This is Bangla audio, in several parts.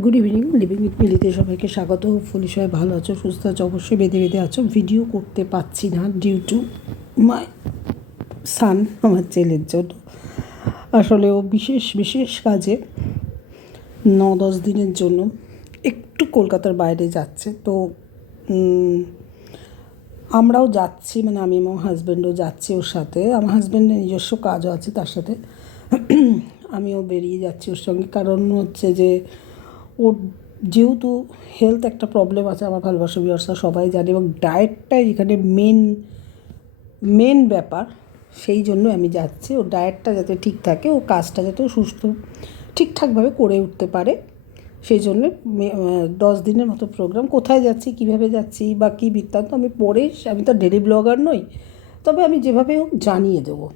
Good evening. লিভিং উইথ মিলিতে সবাইকে স্বাগত। ফুলি সবাই ভালো আছো, সুস্থ আছো, অবশ্যই বেঁধে বেঁধে আছো। ভিডিও করতে পারছি না ডিউ টু মাই সান, আমার ছেলের জন্য। আসলে ও বিশেষ বিশেষ কাজে 9-10 দিনের জন্য একটু কলকাতার বাইরে যাচ্ছে। তো আমরাও যাচ্ছি, মানে আমি এবং হাজব্যান্ডও যাচ্ছি ওর সাথে। আমার হাজব্যান্ডের নিজস্ব কাজও আছে তার সাথে, আমিও বেরিয়ে যাচ্ছি ওর সঙ্গে। কারণ হচ্ছে যে ওর যেহেতু হেলথ একটা প্রবলেম আছে, আমার ভালোবাসা ভিউয়ার্সরা সবাই জানে, এবং ডায়েটটাই এখানে মেন ব্যাপার। সেই জন্য আমি যাচ্ছি। ওর ডায়েটটা যাতে ঠিক থাকে, ও কাজটা যাতে সুস্থ ঠিকঠাকভাবে করে উঠতে পারে, সেই জন্যে 10 দিনের মতো প্রোগ্রাম। কোথায় যাচ্ছি, কীভাবে যাচ্ছি বা কী বৃত্তান্ত আমি পরে, আমি তো ডেলি ব্লগার নই, তবে আমি যেভাবে হোক জানিয়ে দেবো।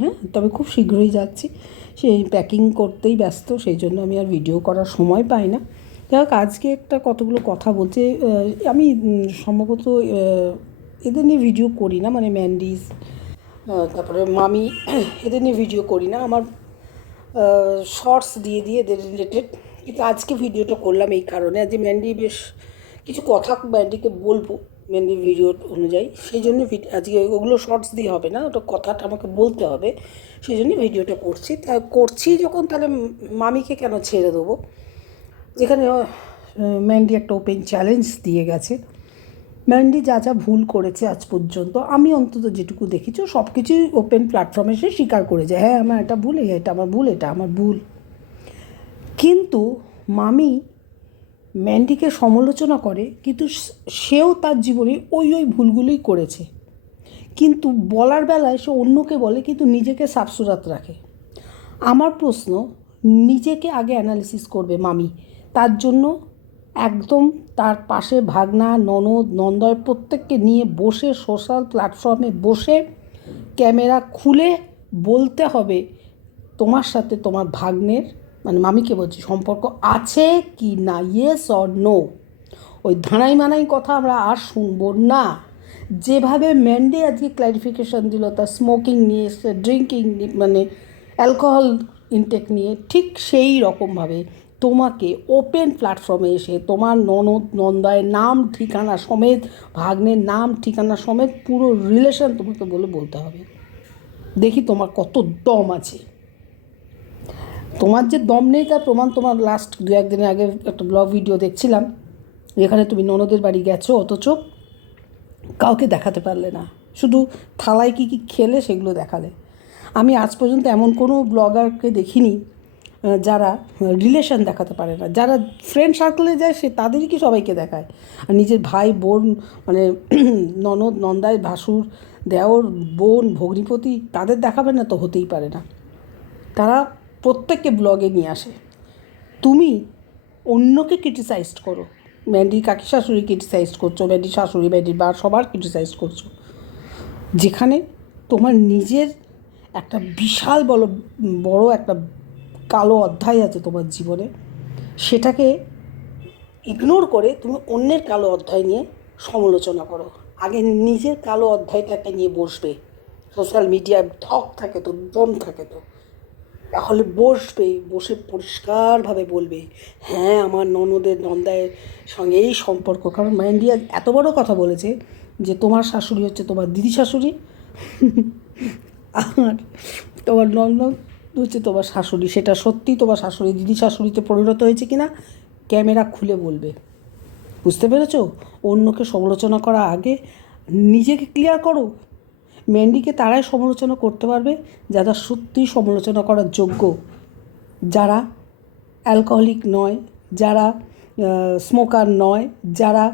হ্যাঁ, তবে খুব শীঘ্রই যাচ্ছি। সেই প্যাকিং করতেই ব্যস্ত, সেই জন্য আমি আর ভিডিও করার সময় পাই না। যাই হোক, আজকে একটা কতগুলো কথা বলতে আমি সম্ভবত এদের নিয়ে ভিডিও করি না, মানে ম্যান্ডিস, তারপরে মামি, এদের নিয়ে ভিডিও করি না। আমার শর্টস দিয়ে এদের রিলেটেড। কিন্তু আজকে ভিডিওটা করলাম এই কারণে, আজকে ম্যান্ডি বেশ কিছু কথা ম্যান্ডিকে বলবো ম্যান্ডির ভিডিও অনুযায়ী, সেই জন্য আজকে ওগুলো শর্টস দিয়ে হবে না, ওটা কথাটা আমাকে বলতে হবে, সেই জন্য ভিডিওটা করছি। তা করছি যখন, তাহলে মামিকে কেন ছেড়ে দেবো, যেখানে ম্যান্ডি একটা ওপেন চ্যালেঞ্জ দিয়ে গেছে। ম্যান্ডি যা যা ভুল করেছে আজ পর্যন্ত, আমি অন্তত যেটুকু দেখেছি, সব কিছুই ওপেন প্ল্যাটফর্মে সে স্বীকার করে যায়, হ্যাঁ আমার এটা ভুল, এটা আমার ভুল, এটা আমার ভুল। কিন্তু মামি ম্যান্ডিকে সমালোচনা করে, কিন্তু সেও তার জীবনে ওই ভুলগুলোই করেছে। কিন্তু বলার বেলায় সে অন্যকে বলে, কিন্তু নিজেকে সাফসুরাত রাখে। আমার প্রশ্ন, নিজেকে আগে অ্যানালিসিস করবে মামি, তার জন্য একদম তার পাশে ভাগনা, ননদ, নন্দয় প্রত্যেককে নিয়ে বসে সোশ্যাল প্ল্যাটফর্মে বসে ক্যামেরা খুলে বলতে হবে তোমার সাথে তোমার ভাগ্নের, মানে মামিকে বলছি, সম্পর্ক আছে কি না, ইয়েস অর নো। ওই ধানাই মানাই কথা আমরা আর শুনবো না। যেভাবে ম্যান্ডি আজকে ক্ল্যারিফিকেশান দিল তার স্মোকিং নিয়ে, ড্রিঙ্কিং, মানে অ্যালকোহল ইনটেক নিয়ে, ঠিক সেই রকমভাবে তোমাকে ওপেন প্ল্যাটফর্মে এসে তোমার ননদ নন্দায়ের নাম ঠিকানা সমেত, ভাগ্নের নাম ঠিকানা সমেত পুরো রিলেশন তোমাকে বলতে হবে। দেখি তোমার কত দম আছে। তোমার যে দম নেই তার প্রমাণ তোমার লাস্ট 2-1 দিনের আগে একটা ব্লগ ভিডিও দেখছিলাম, যেখানে তুমি ননদের বাড়ি গেছো, অথচ কাউকে দেখাতে পারলে না, শুধু থালায় কী কী খেলে সেগুলো দেখালে। আমি আজ পর্যন্ত এমন কোনো ব্লগারকে দেখিনি যারা রিলেশন দেখাতে পারে না। যারা ফ্রেন্ড সার্কেলে যায় সে তাদেরই কি সবাইকে দেখায়, আর নিজের ভাই বোন, মানে ননদ নন্দায়, ভাসুর, দেওর, বোন, ভগ্নিপতি, তাদের দেখাবে না তো হতেই পারে না। তারা প্রত্যেককে ব্লগে নিয়ে আসে। তুমি অন্যকে ক্রিটিসাইজ করো, ম্যান্ডি কাকি শাশুড়ি ক্রিটিসাইজ করছো, ম্যান্ডি শাশুড়ি, ম্যান্ডির বা সবার ক্রিটিসাইজ করছো, যেখানে তোমার নিজের একটা বিশাল বড় একটা কালো অধ্যায় আছে তোমার জীবনে, সেটাকে ইগনোর করে তুমি অন্যের কালো অধ্যায় নিয়ে সমালোচনা করো। আগে নিজের কালো অধ্যায়টাকে নিয়ে বসবে। সোশ্যাল মিডিয়ায় ধক থাকে তো, দম থাকে তো, তাহলে বসে পরিষ্কারভাবে বলবে, হ্যাঁ আমার ননদের নন্দায়ের সঙ্গে এই সম্পর্ক। কারণ ম্যান্ডি এত বড় কথা বলেছে যে তোমার শাশুড়ি হচ্ছে তোমার দিদি শাশুড়ি, আর তোমার ননদ হচ্ছে তোমার শাশুড়ি। সেটা সত্যি তোমার শাশুড়ি দিদি শাশুড়িতে পরিণত হয়েছে কিনা ক্যামেরা খুলে বলবে। বুঝতে পেরেছো? অন্যকে সমালোচনা করা আগে নিজেকে ক্লিয়ার করো। ম্যান্ডিকে তারাই সমালোচনা করতে পারবে যারা সত্যিই সমালোচনা করার যোগ্য, যারা অ্যালকোহলিক নয়, যারা স্মোকার নয়, যারা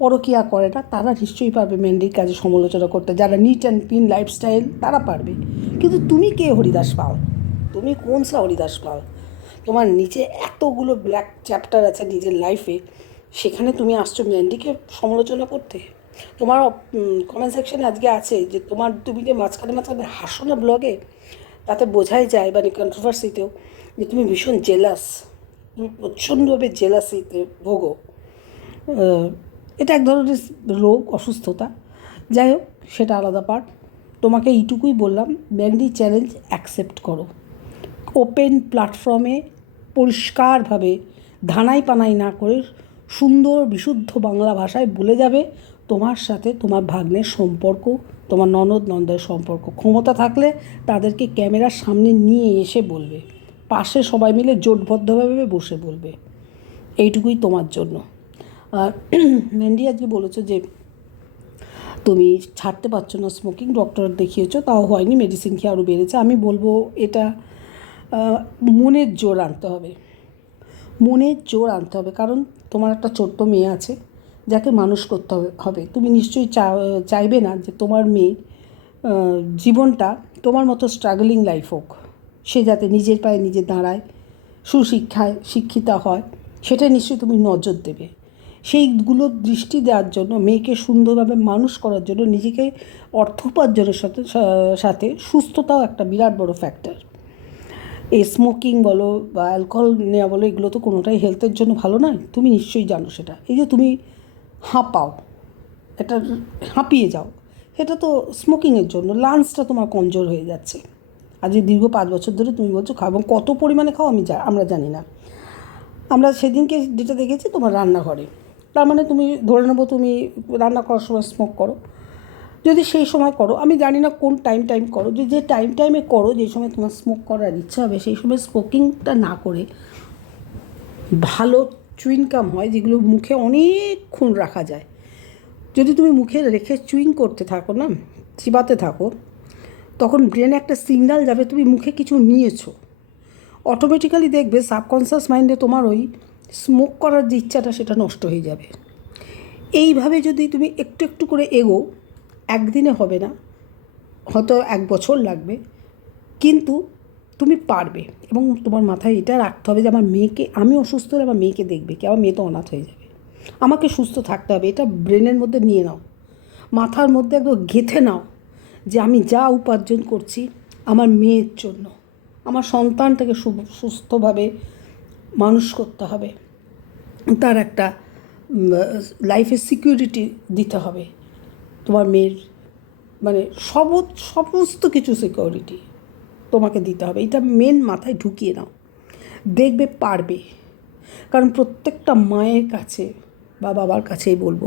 পরকীয়া করে না, তারা নিশ্চয়ই পারবে ম্যান্ডির কাজে সমালোচনা করতে। যারা নিট অ্যান্ড ক্লিন লাইফস্টাইল, তারা পারবে। কিন্তু তুমি কে হরিদাস পাল? তুমি কোন সা হরিদাস পাল? তোমার নিচে এতগুলো ব্ল্যাক চ্যাপ্টার আছে নিজের লাইফে, সেখানে তুমি আসছো ম্যান্ডিকে সমালোচনা করতে। তোমার কমেন্ট সেকশানে আজকে আছে যে তুমি যে মাঝখানে হাসো না ব্লগে, তাতে বোঝাই যায়, মানে কন্ট্রোভার্সিতেও, যে তুমি ভীষণ জেলাস, তুমি প্রচণ্ডভাবে জেলাসিতে ভোগো। এটা এক ধরনের রোগ, অসুস্থতা। যাই হোক, সেটা আলাদা পার্ট। তোমাকে এইটুকুই বললাম, ম্যান্ডি চ্যালেঞ্জ অ্যাকসেপ্ট করো। ওপেন প্ল্যাটফর্মে পরিষ্কারভাবে ধানাই পানাই না করে সুন্দর বিশুদ্ধ বাংলা ভাষায় বলে যাবে তোমার সাথে তোমার ভাগ্নের সম্পর্ক, তোমার ননদ নন্দের সম্পর্ক। ক্ষমতা থাকলে তাদেরকে ক্যামেরার সামনে নিয়ে এসে বলবে, পাশে সবাই মিলে জোটবদ্ধভাবে বসে বলবে। এইটুকুই তোমার জন্য। আর মেন্ডি আজকে বলেছো যে তুমি ছাড়তে পারছো না স্মোকিং, ডক্টর দেখিয়েছো তাও হয়নি, মেডিসিন খেয়ে আরও বেড়েছে। আমি বলবো এটা মনের জোর আনতে হবে, মনের জোর আনতে হবে। কারণ তোমার একটা ছোট্ট মেয়ে আছে যাকে মানুষ করতে হবে। তুমি নিশ্চয়ই চাইবে না যে তোমার মেয়ে জীবনটা তোমার মতো স্ট্রাগলিং লাইফ হোক, সে যাতে নিজের পায়ে নিজে দাঁড়ায়, শিক্ষিতা হয়, সেটা নিশ্চয়ই তুমি নজর দেবে। সেইগুলো দৃষ্টি দেওয়ার জন্য, মেয়েকে সুন্দরভাবে মানুষ করার জন্য নিজেকে অর্থ উপার্জনের সাথে সুস্থতাও একটা বিরাট বড় ফ্যাক্টর। এই স্মোকিং বলো বা অ্যালকোহল নেওয়া বলো, এগুলো তো কোনোটাই হেলথের জন্য ভালো নয়, তুমি নিশ্চয়ই জানো সেটা। এই যে তুমি হাঁপাও, এটা হাঁপিয়ে যাও, সেটা তো স্মোকিংয়ের জন্য। লাঞ্চটা তোমার কমজোর হয়ে যাচ্ছে। আজ দীর্ঘ 5 বছর ধরে তুমি বলছো খাও, এবং কত পরিমাণে খাও আমরা জানি না। আমরা সেদিনকে যেটা দেখেছি তোমার রান্নাঘরে, তার মানে তুমি ধরে নেবো তুমি রান্না করার সময় স্মোক করো। যদি সেই সময় করো, আমি জানি না কোন টাইম করো, যে টাইমে করো, যে সময় তোমার স্মোক করার ইচ্ছা হবে, সেই সময় স্মোকিংটা না করে ভালো চুইংগাম হয় যেগুলো মুখে অনেকক্ষণ রাখা যায়, যদি তুমি মুখে রেখে চুইং করতে থাকো না, চিবাতে থাকো, তখন ব্রেনে একটা সিগন্যাল যাবে তুমি মুখে কিছু নিয়েছো। অটোমেটিক্যালি দেখবে সাবকনসিয়াস মাইন্ডে তোমার ওই স্মোক করার যে ইচ্ছাটা সেটা নষ্ট হয়ে যাবে। এইভাবে যদি তুমি একটু একটু করে এগো, একদিনে হবে না, হয়তো 1 বছর লাগবে, কিন্তু তুমি পারবে। এবং তোমার মাথায় এটা রাখতে হবে যে আমার মেয়েকে, আমি অসুস্থ হলে আমার মেয়েকে দেখবে কি, আমার মেয়ে তো অনাথ হয়ে যাবে, আমাকে সুস্থ থাকতে হবে। এটা ব্রেনের মধ্যে নিয়ে নাও, মাথার মধ্যে একদম গেঁথে নাও যে আমি যা উপার্জন করছি আমার মেয়ের জন্য, আমার সন্তানটাকে সুস্থভাবে মানুষ করতে হবে, তার একটা লাইফে সিকিউরিটি দিতে হবে। তোমার মেয়ের মানে সমস্ত কিছু সিকিউরিটি তোমাকে দিতে হবে। এটা মেন মাথায় ঢুকিয়ে নাও, দেখবে পারবে। কারণ প্রত্যেকটা মায়ের কাছে বা বাবার কাছেই বলবো,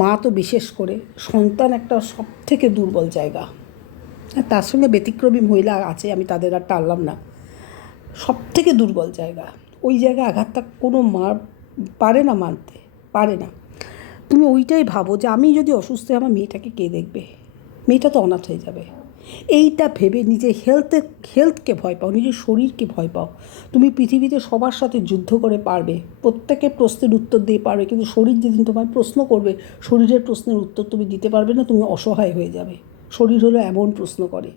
মা তো বিশেষ করে, সন্তান একটা সবথেকে দুর্বল জায়গা। তার সঙ্গে ব্যতিক্রমী মহিলা আছে, আমি তাদের আর টানলাম না, সবথেকে দুর্বল জায়গা। ওই জায়গায় আঘাতটা কোনো মা পারে না মানতে, পারে না। তুমি ওইটাই ভাবো যে আমি যদি অসুস্থ হই আমার মেয়েটাকে কে দেখবে, মেয়েটা তো অনাথ হয়ে যাবে। এইটা ভেবে নিজের হেলথকে ভয় পাও, নিজের শরীরকে ভয় পাও। তুমি পৃথিবীতে সবার সাথে যুদ্ধ করে পারবে, প্রত্যেকের প্রশ্নের উত্তর দিয়ে পারবে, কিন্তু শরীর যেদিন তোমায় প্রশ্ন করবে, শরীরের প্রশ্নের উত্তর তুমি দিতে পারবে না, তুমি অসহায় হয়ে যাবে। শরীর হলো এমন প্রশ্ন করে।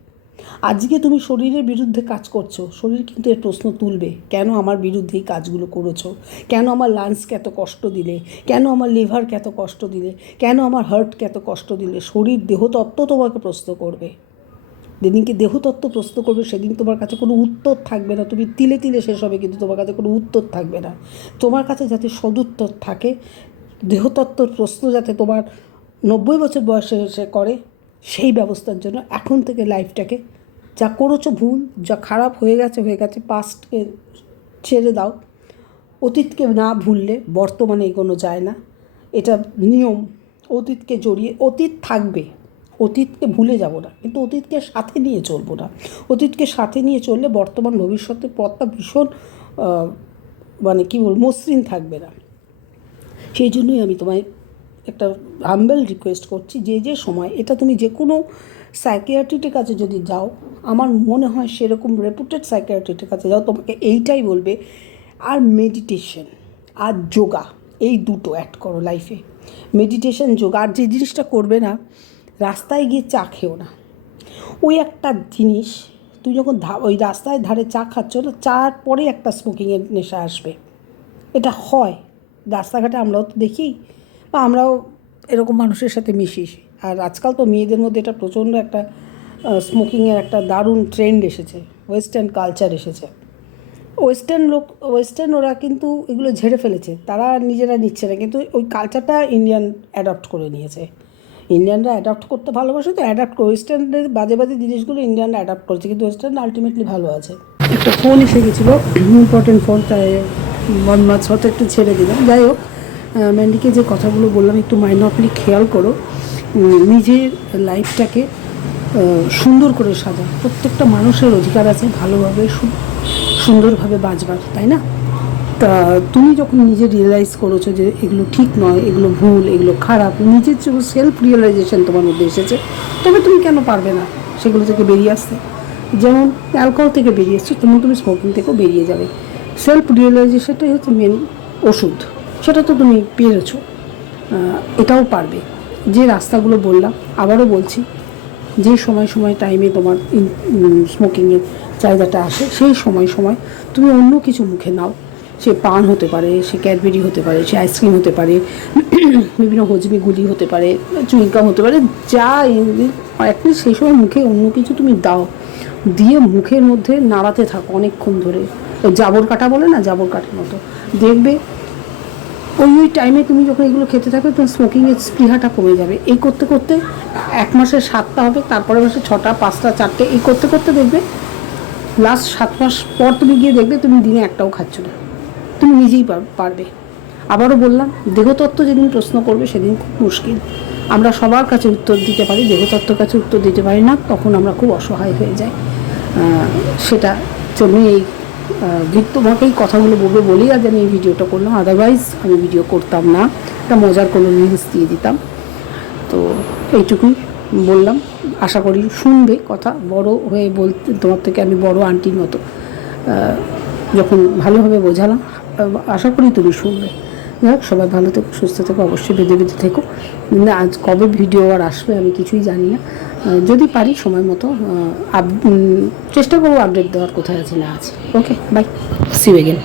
আজকে তুমি শরীরের বিরুদ্ধে কাজ করছো, শরীর কিন্তু এর প্রশ্ন তুলবে, কেন আমার বিরুদ্ধে এই কাজগুলো করেছো, কেন আমার লাংসকে এত কষ্ট দিলে, কেন আমার লিভারকে এত কষ্ট দিলে, কেন আমার হার্টকে এত কষ্ট দিলে। শরীর দেহতত্ত্ব তোমাকে প্রশ্ন করবে। যেদিনকে দেহতত্ত্ব প্রশ্ন করবে সেদিন তোমার কাছে কোনো উত্তর থাকবে না, তুমি তিলে তিলে শেষ হবে, কিন্তু তোমার কাছে কোনো উত্তর থাকবে না। তোমার কাছে যাতে সদুত্তর থাকে, দেহতত্ত্বর প্রশ্ন যাতে তোমার 90 বছর বয়সে এসে করে, সেই ব্যবস্থার জন্য এখন থেকে লাইফটাকে, যা করেছো ভুল, যা খারাপ হয়ে গেছে, পাস্টকে ছেড়ে দাও। অতীতকে না ভুললে বর্তমানে এগোনো যায় না, এটা নিয়ম। অতীতকে জড়িয়ে, অতীত থাকবে, অতীতকে ভুলে যাব না, কিন্তু অতীতকে সাথে নিয়ে চলবো না। অতীতকে সাথে নিয়ে চললে বর্তমান ভবিষ্যতের পথটা ভীষণ মানে কী বলবো, মসৃণ থাকবে না। সেই জন্যই আমি তোমায় একটা হাম্বেল রিকোয়েস্ট করছি, যে সময় এটা তুমি যে কোনো সাইকিয়াট্রিস্টের কাছে যদি যাও, আমার মনে হয় সেরকম রেপুটেড সাইকিয়াট্রিস্টের কাছে যাও, তোমাকে এইটাই বলবে। আর মেডিটেশন আর যোগা, এই দুটো অ্যাড করো লাইফে। মেডিটেশন, যোগা। আর যে জিনিসটা করবে না, রাস্তায় গিয়ে চা খেও না। ওই একটা জিনিস, তুই যখন ওই রাস্তায় ধারে চা খাচ্ছ না, চার পরে একটা স্মোকিংয়ের নেশা আসবে। এটা হয় রাস্তাঘাটে, আমরাও তো দেখি, বা আমরাও এরকম মানুষের সাথে মিশি। আর আজকাল তো মেয়েদের মধ্যে এটা প্রচণ্ড একটা স্মোকিংয়ের একটা দারুণ ট্রেন্ড এসেছে, ওয়েস্টার্ন কালচার এসেছে। ওয়েস্টার্ন ওরা কিন্তু এগুলো ঝেড়ে ফেলেছে, তারা নিজেরা নিচ্ছে না, কিন্তু ওই কালচারটা ইন্ডিয়ান অ্যাডপ্ট করে নিয়েছে। ইন্ডিয়ানরা অ্যাডাপ্ট করতে ভালোবাসে, তো অ্যাডাপ্ট করে ওয়েস্টার্নের বাজে বাজে জিনিসগুলো ইন্ডিয়ানরা অ্যাডাপ্ট করেছে, কিন্তু ওয়েস্টার্ন আলটিমেটলি ভালো আছে। একটা ফোন এসে গেছিলো, ইম্পর্টেন্ট ফোন, তাই মনমাছ হতে একটু ছেড়ে দিলাম। যাই হোক, ম্যান্ডিকে যে কথাগুলো বললাম একটু মাইন্ডলি খেয়াল করো, নিজের লাইফটাকে সুন্দর করে সাজা। প্রত্যেকটা মানুষের অধিকার আছে ভালোভাবে সুন্দরভাবে বাঁচবার, তাই না? তা তুমি যখন নিজে রিয়েলাইজ করেছো যে এগুলো ঠিক নয়, এগুলো ভুল, এগুলো খারাপ, নিজের যে সেলফ রিয়েলাইজেশন তোমার মধ্যে এসেছে, তবে তুমি কেন পারবে না সেগুলো থেকে বেরিয়ে আসতে? যেমন অ্যালকোহল থেকে বেরিয়ে এসছো, তেমন তুমি স্মোকিং থেকেও বেরিয়ে যাবে। সেলফ রিয়েলাইজেশনটাই হচ্ছে মেন ওষুধ, সেটা তো তুমি পেরেছো, এটাও পারবে। যে রাস্তাগুলো বললাম, আবারও বলছি, যে সময় টাইমে তোমার স্মোকিংয়ের চাহিদাটা আসে, সেই সময় তুমি অন্য কিছু মুখে নাও। সে পান হতে পারে, সে ক্যাডবেরি হতে পারে, সে আইসক্রিম হতে পারে, বিভিন্ন হজমি গুলি হতে পারে, চুইংগাম হতে পারে, যা অ্যাটলিস্ট সেই সময় মুখে অন্য কিছু তুমি দাও, দিয়ে মুখের মধ্যে নাড়াতে থাকো অনেকক্ষণ ধরে। ওই জাবর কাটা বলে না, জাবর কাটার মতো। দেখবে ওই টাইমে তুমি যখন এগুলো খেতে থাকবে, তোমার স্মোকিংয়ের স্পৃহাটা কমে যাবে। এই করতে করতে 1 মাসে 7টা হবে, তারপরে মাসে 6টা, 5টা, 4টে, এই করতে করতে দেখবে লাস্ট 7 মাস পর তুমি গিয়ে দেখবে তুমি দিনে একটাও খাচ্ছ না। তুমি নিজেই পারবে। আবারও বললাম, দেহতত্ত্ব যেদিন প্রশ্ন করবে সেদিন খুব মুশকিল। আমরা সবার কাছে উত্তর দিতে পারি, দেহতত্ত্বের কাছে উত্তর দিতে পারি না, তখন আমরা খুব অসহায় হয়ে যাই। সেটা জন্য তোমাকে এই কথাগুলো বলবে বলেই আজ আমি এই ভিডিওটা করলাম, আদারওয়াইজ আমি ভিডিও করতাম না, একটা মজার কোনো রিলস দিয়ে দিতাম। তো এইটুকুই বললাম, আশা করি শুনবে কথা। বড় হয়ে বলতে তোমার থেকে আমি বড় আন্টির মতো যখন ভালোভাবে বোঝালাম, আশা করি তুমি শুনবে। যাই হোক, সবাই ভালো থেকো, সুস্থ থেকো, অবশ্যই বেঁধে থেকো। আজ কবে ভিডিও আর আসবে আমি কিছুই জানি না, যদি পারি সময় মতো চেষ্টা করবো আপডেট দেওয়ার, কোথায় আছে না আছে। ওকে, বাই, সি ইউ এগেন।